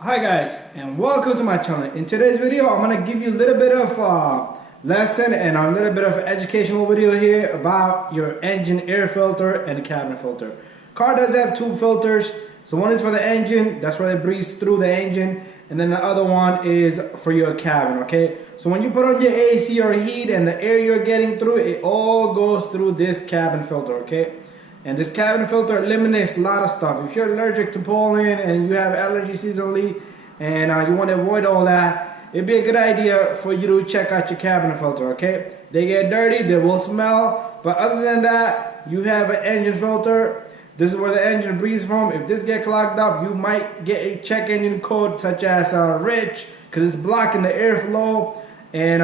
Hi guys, and welcome to my channel. In today's video I'm going to give you a little bit of lesson and a little bit of educational video here about your engine air filter and cabin filter. Car does have two filters. So one is for the engine, that's where it breathes through the engine, and then the other one is for your cabin, okay? So when you put on your AC or heat and the air you're getting through, it all goes through this cabin filter, okay? And this cabin filter eliminates a lot of stuff. If you're allergic to pollen and you have allergy seasonally and you want to avoid all that, it'd be a good idea for you to check out your cabin filter, okay? They get dirty, they will smell, but other than that, you have an engine filter. This is where the engine breathes from. If this gets clogged up, you might get a check engine code such as rich, because it's blocking the airflow, and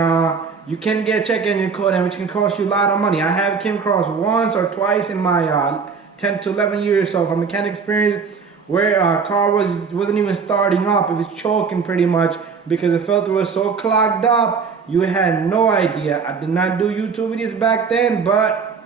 you can get a check engine code, and which can cost you a lot of money. I have came across once or twice in my 10 to 11 years of mechanic experience where a car wasn't even starting up. It was choking pretty much because the filter was so clogged up. You had no idea. I did not do YouTube videos back then, but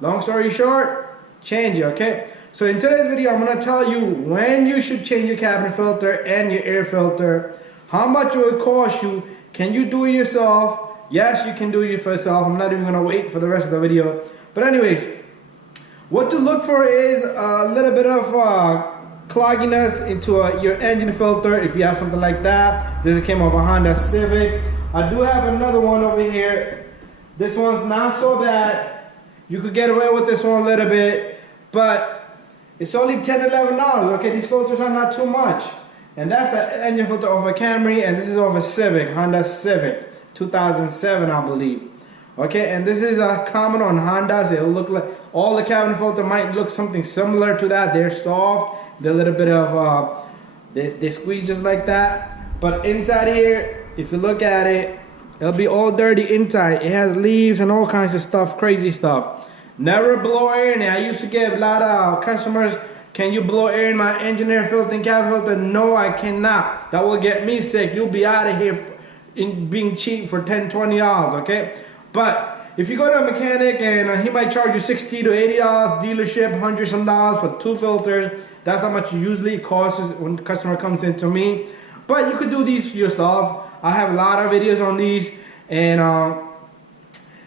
long story short, change it, okay? So in today's video, I'm going to tell you when you should change your cabin filter and your air filter, how much it would cost you. Can you do it yourself? Yes, you can do it for yourself. I'm not even going to wait for the rest of the video. But anyways, what to look for is a little bit of clogginess into your engine filter if you have something like that. This came off a Honda Civic. I do have another one over here. This one's not so bad. You could get away with this one a little bit, but it's only $10, $11. Okay, these filters are not too much. And that's the engine filter of a Camry, and this is of a Civic, Honda Civic, 2007, I believe. Okay, and this is common on Hondas. It'll look like all the cabin filter might look something similar to that. They're soft, they're a little bit of they squeeze just like that. But inside here, if you look at it, it'll be all dirty inside. It has leaves and all kinds of stuff, crazy stuff. Never blow air in it. I used to get a lot of customers, can you blow air in my engine air filter and cabin filter? No, I cannot. That will get me sick. You'll be out of here being cheap for $10, $20, okay? But if you go to a mechanic and he might charge you $60 to $80, dealership, $100 some for two filters. That's how much it usually costs when the customer comes in to me. But you could do these yourself. I have a lot of videos on these, and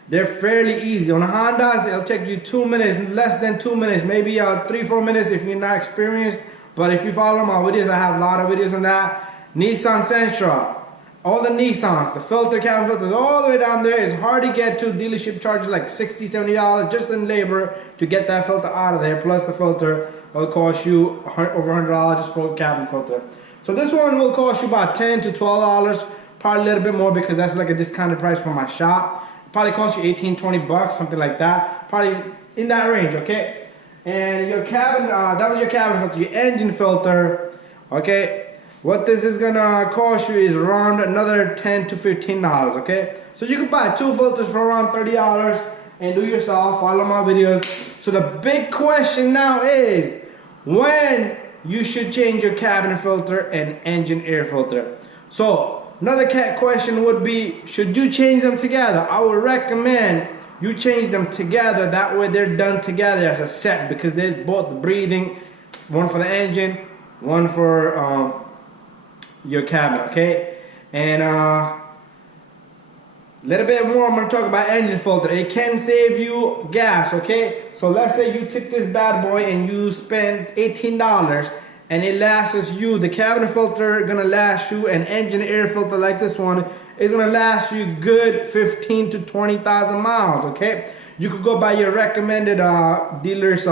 they're fairly easy. On the Hondas, it'll take you 2 minutes, less than 2 minutes, maybe 3-4 minutes if you're not experienced. But if you follow my videos, I have a lot of videos on that. Nissan Sentra, all the Nissans, the filter, cabin filters, all the way down there. It's hard to get to. Dealership charges like $60, $70 just in labor to get that filter out of there. Plus the filter will cost you over $100 just for a cabin filter. So this one will cost you about $10 to $12, probably a little bit more because that's like a discounted price from my shop. Probably cost you 18, 20 bucks, something like that. Probably in that range, okay? And your cabin, that was your cabin filter. Your engine filter, okay? What this is gonna cost you is around another $10 to $15, okay? So you can buy two filters for around $30 and do yourself, follow my videos. So the big question now is when you should change your cabin filter and engine air filter. So another question would be, should you change them together? I would recommend you change them together. That way they're done together as a set because they're both breathing. One for the engine, one for your cabin, okay? And a little bit more, I'm going to talk about engine filter. It can save you gas, okay? So let's say you took this bad boy and you spend $18 and it lasts you, the cabin filter gonna last you, an engine air filter like this one is gonna last you good 15 to 20,000 miles, okay? You could go buy your recommended dealer's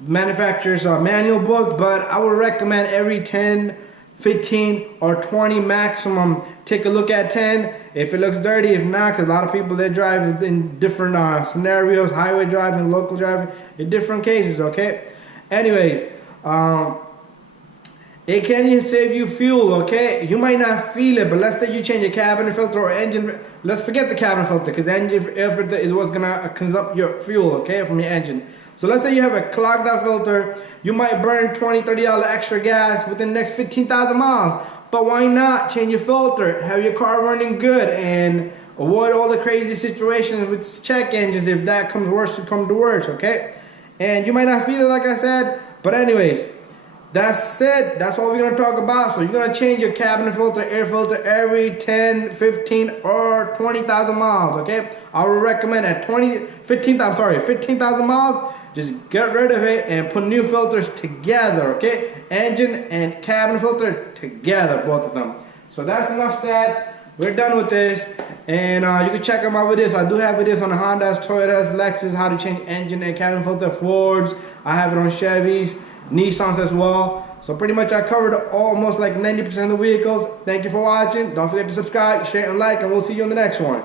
manufacturer's manual book, but I would recommend every 10, 15 or 20 maximum. Take a look at 10 if it looks dirty. If not, because a lot of people, they drive in different scenarios, highway driving, local driving, in different cases, okay? Anyways, it can save you fuel, okay? You might not feel it, but let's say you change your cabin filter or engine. Let's forget the cabin filter because the engine air filter is what's gonna consume your fuel, okay, from your engine. So let's say you have a clogged out filter. You might burn $20, $30 extra gas within the next 15,000 miles. But why not change your filter? Have your car running good and avoid all the crazy situations with check engines if that comes worse to come to worse, okay? And you might not feel it like I said, but anyways, that's it. That's all we're going to talk about. So you're going to change your cabin filter, air filter every 10, 15, or 20,000 miles, okay? I would recommend at 15,000 miles, just get rid of it and put new filters together, okay? Engine and cabin filter together, both of them. So that's enough said. We're done with this. And you can check out my videos. I do have videos on the Hondas, Toyotas, Lexus, how to change engine and cabin filter, Fords. I have it on Chevys, Nissans as well. So pretty much I covered almost like 90% of the vehicles. Thank you for watching. Don't forget to subscribe, share, and like, and we'll see you in the next one.